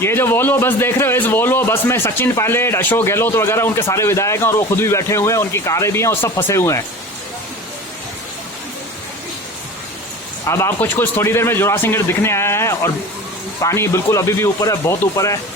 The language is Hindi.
ये जो वोल्वो बस देख रहे हो, इस वोल्वो बस में सचिन पायलट, अशोक गहलोत वगैरह उनके सारे विधायक हैं और वो खुद भी बैठे हुए हैं, उनकी कारें भी हैं और सब फंसे हुए हैं। अब आप कुछ थोड़ी देर में जोरासिंह दिखने आया है और पानी बिल्कुल अभी भी ऊपर है, बहुत ऊपर है।